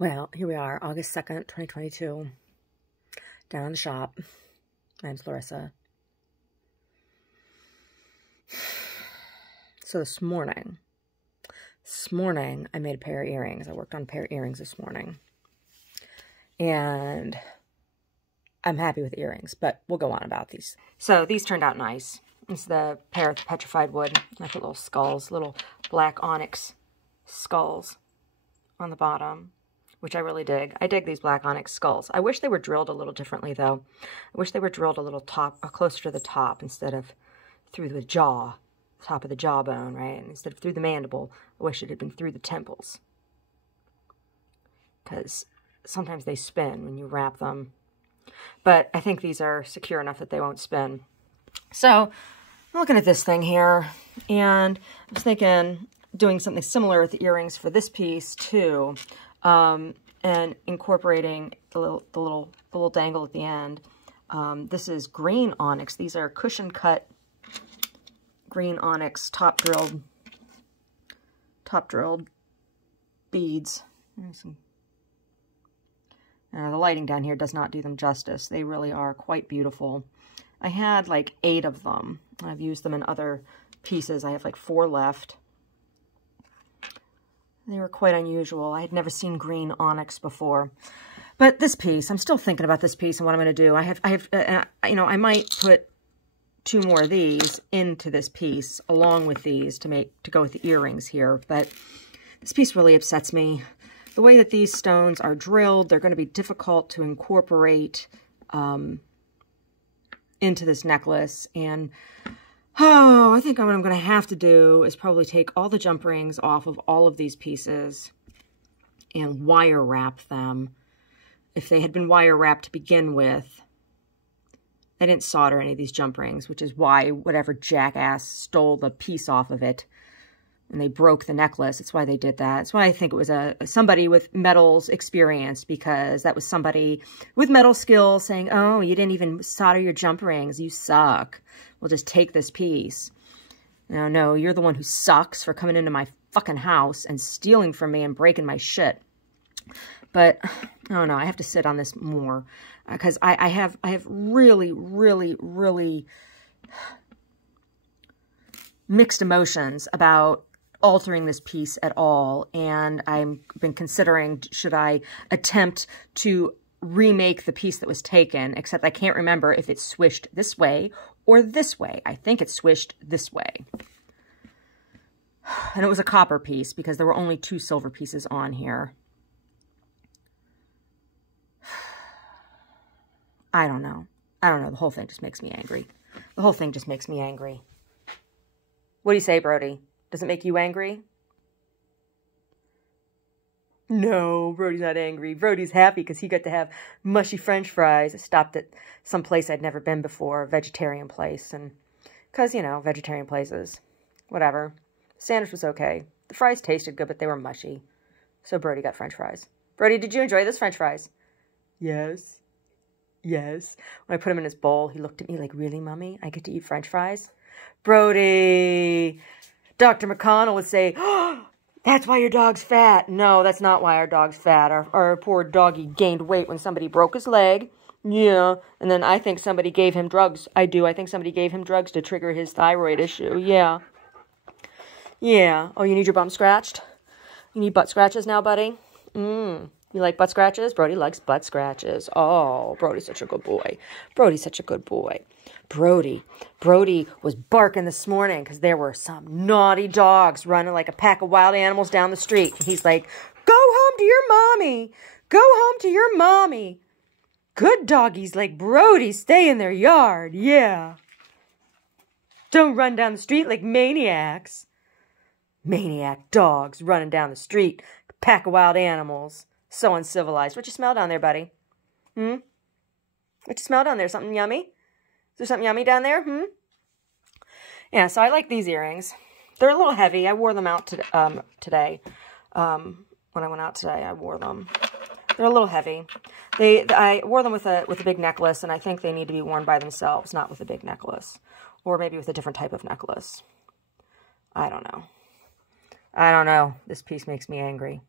Well, here we are, August 2nd, 2022, down in the shop. My name's Larissa. So this morning, I made a pair of earrings. I worked on a pair of earrings this morning. And I'm happy with the earrings, but we'll go on about these. So these turned out nice. It's the pair of petrified wood. I put little skulls, little black onyx skulls on the bottom, which I really dig. I dig these black onyx skulls. I wish they were drilled a little differently, though. I wish they were drilled a little closer to the top instead of through the jaw, top of the jawbone, right? And instead of through the mandible, I wish it had been through the temples. Because sometimes they spin when you wrap them. But I think these are secure enough that they won't spin. So, I'm looking at this thing here, and I was thinking doing something similar with the earrings for this piece, too. And incorporating the little dangle at the end. This is green onyx. These are cushion cut green onyx top drilled beads. The lighting down here does not do them justice. They really are quite beautiful. I had like 8 of them. I've used them in other pieces. I have like 4 left. They were quite unusual. I had never seen green onyx before. But this piece, I'm still thinking about this piece and what I'm going to do. I might put 2 more of these into this piece along with these to go with the earrings here. But this piece really upsets me. The way that these stones are drilled, they're going to be difficult to incorporate into this necklace. And oh, I think what I'm going to have to do is probably take all the jump rings off of all of these pieces and wire wrap them. If they had been wire wrapped to begin with, I didn't solder any of these jump rings, which is why whatever jackass stole the piece off of it and they broke the necklace. That's why they did that. That's why I think it was somebody with metals experience, because that was somebody with metal skills saying, oh, you didn't even solder your jump rings. You suck. We'll just take this piece. No, you're the one who sucks for coming into my fucking house and stealing from me and breaking my shit. But, I don't know, I have to sit on this more. Because I have really, really, really mixed emotions about altering this piece at all. And I've been considering, should I attempt to remake the piece that was taken, except I can't remember if it swished this way or this way. I think it swished this way. And it was a copper piece because there were only 2 silver pieces on here. I don't know. The whole thing just makes me angry. What do you say, Brody? Does it make you angry? No, Brody's not angry. Brody's happy because he got to have mushy French fries. I stopped at some place I'd never been before, a vegetarian place. And because, vegetarian places, whatever. The sandwich was okay. The fries tasted good, but they were mushy. So Brody got French fries. Brody, did you enjoy those French fries? Yes. Yes. When I put him in his bowl, he looked at me like, really, Mommy? I get to eat French fries? Brody, Dr. McConnell would say, oh, that's why your dog's fat. No, that's not why our dog's fat. Our poor doggy gained weight when somebody broke his leg. Yeah. And then I think somebody gave him drugs. I do. I think somebody gave him drugs to trigger his thyroid issue. Yeah. Yeah. Oh, you need your bum scratched? You need butt scratches now, buddy? You like butt scratches? Brody likes butt scratches. Oh, Brody's such a good boy. Brody's such a good boy. Brody was barking this morning because there were some naughty dogs running like a pack of wild animals down the street. And he's like, go home to your mommy. Go home to your mommy. Good doggies like Brody stay in their yard. Yeah. Don't run down the street like maniacs. Maniac dogs running down the street. A pack of wild animals. So uncivilized. What you smell down there, buddy? What you smell down there? Something yummy? Is there something yummy down there? Yeah, so I like these earrings. They're a little heavy. I wore them out today. When I went out today, I wore them. They're a little heavy. I wore them with a big necklace, and I think they need to be worn by themselves, not with a big necklace. Or maybe with a different type of necklace. I don't know. This piece makes me angry.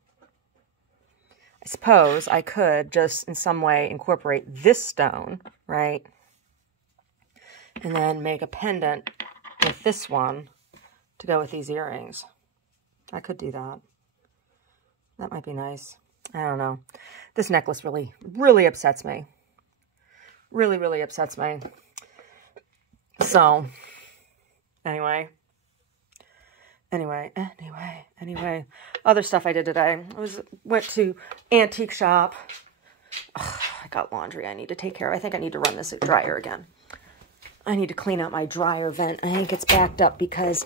I suppose I could just in some way incorporate this stone, right? And then make a pendant with this one to go with these earrings. I could do that. That might be nice. I don't know. This necklace really, really upsets me. Really, really upsets me. So, anyway. Other stuff I did today. Went to antique shop. Ugh, I got laundry I need to take care of. I think I need to run this dryer again. I need to clean out my dryer vent. I think it's backed up because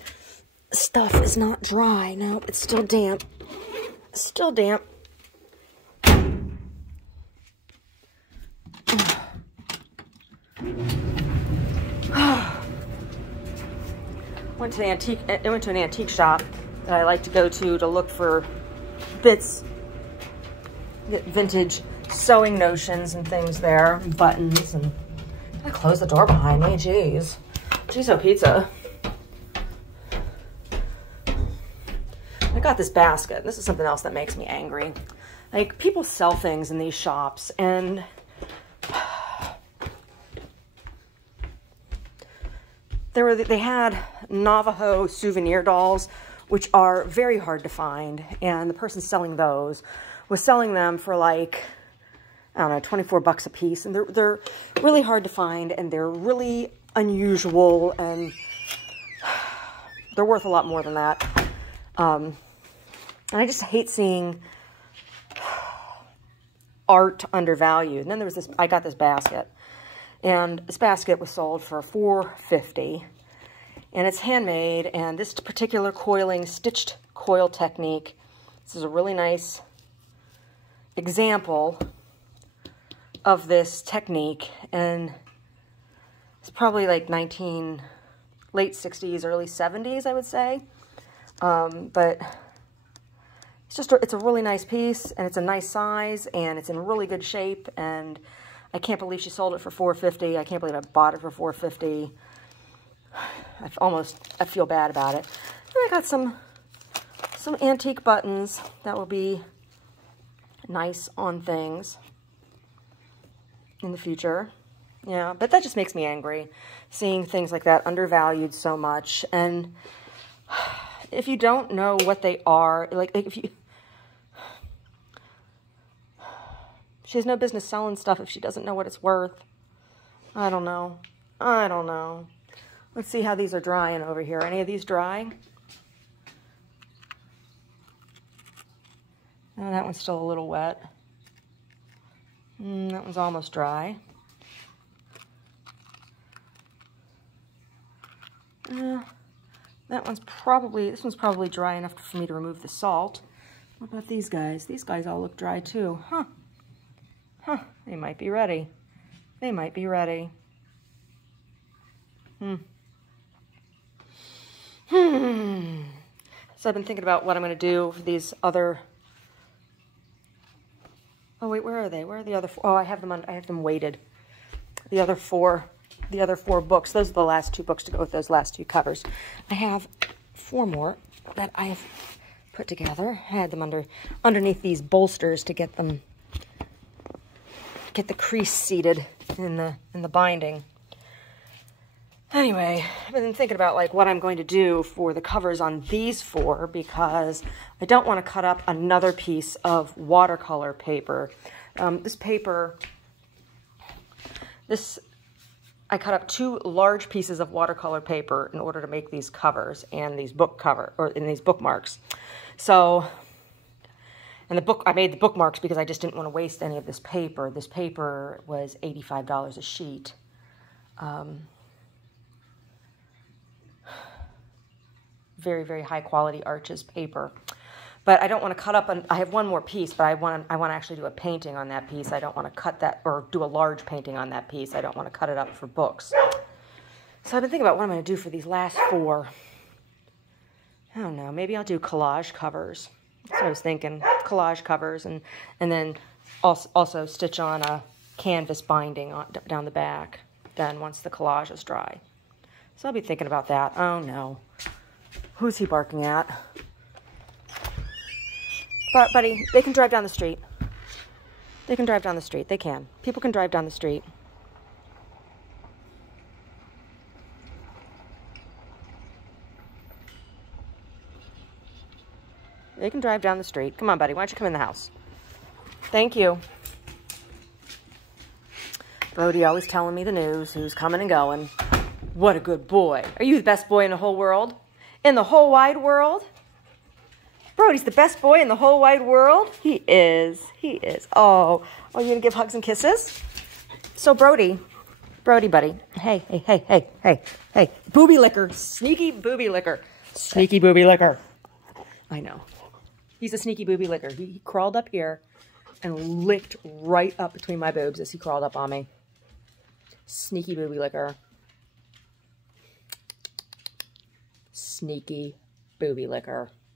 stuff is not dry. No, it's still damp. Still damp. Went to an antique shop that I like to go to look for bits, get vintage sewing notions and things there, and buttons, and I closed the door behind me. Jeez, oh pizza. I got this basket. This is something else that makes me angry. Like, people sell things in these shops, and they had Navajo souvenir dolls, which are very hard to find, and the person selling those was selling them for like, I don't know, 24 bucks a piece, and they're really hard to find, and they're really unusual, and they're worth a lot more than that. And I just hate seeing art undervalued. And then there was this, I got this basket, and this basket was sold for $4.50, and it's handmade, and this particular coiling, stitched coil technique, this is a really nice example of this technique, and it's probably like late 60s, early 70s, I would say. But it's a really nice piece, and it's a nice size, and it's in really good shape, and I can't believe she sold it for $4.50. I can't believe I bought it for $4.50. I feel bad about it. And I got some antique buttons that will be nice on things in the future. Yeah, but that just makes me angry, seeing things like that undervalued so much. And if you don't know what they are, she has no business selling stuff if she doesn't know what it's worth. I don't know. Let's see how these are drying over here. Any of these dry? Oh, that one's still a little wet. That one's almost dry. This one's probably dry enough for me to remove the salt. What about these guys? These guys all look dry too. Huh, they might be ready. So I've been thinking about what I'm going to do for these other... Oh wait, where are they? Where are the other four? Oh, I have them weighted. The other four books. Those are the last two books to go with those last two covers. I have 4 more that I have put together. I had them underneath these bolsters to get the crease seated in the binding. Anyway, I've been thinking about like what I'm going to do for the covers on these 4, because I don't want to cut up another piece of watercolor paper. I cut up 2 large pieces of watercolor paper in order to make these covers and these these bookmarks. So, I made the bookmarks because I just didn't want to waste any of this paper. This paper was $85 a sheet. Very, very high quality Arches paper. But I don't want to cut up, I have 1 more piece, but I want to actually do a painting on that piece. I don't want to cut that, or do a large painting on that piece. I don't want to cut it up for books. So I've been thinking about what I'm going to do for these last 4. I don't know, maybe I'll do collage covers. That's what I was thinking, collage covers, and then also stitch on a canvas binding down the back, then once the collage is dry. So I'll be thinking about that. Oh no. Who's he barking at? But, buddy, they can drive down the street. They can drive down the street. They can. People can drive down the street. They can drive down the street. Come on, buddy. Why don't you come in the house? Thank you. Brody always telling me the news, who's coming and going. What a good boy. Are you the best boy in the whole world? In the whole wide world? Brody's the best boy in the whole wide world? He is. He is. Oh, you gonna give hugs and kisses? So Brody, buddy. Hey. Boobylicker. Sneaky Boobylicker. Sneaky Boobylicker. I know. He's a sneaky Boobylicker. He crawled up here and licked right up between my boobs as he crawled up on me. Sneaky Boobylicker. Sneaky Boobylicker.